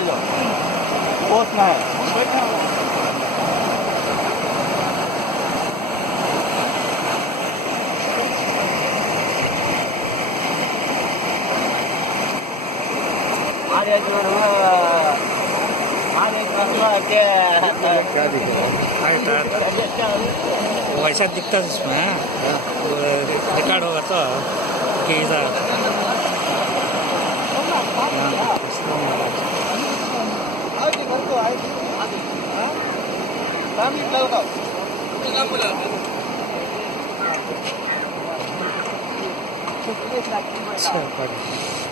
जो पोसना है वैसा दिखता है उसमें रिकॉर्ड होगा तो कि इधर अच्छा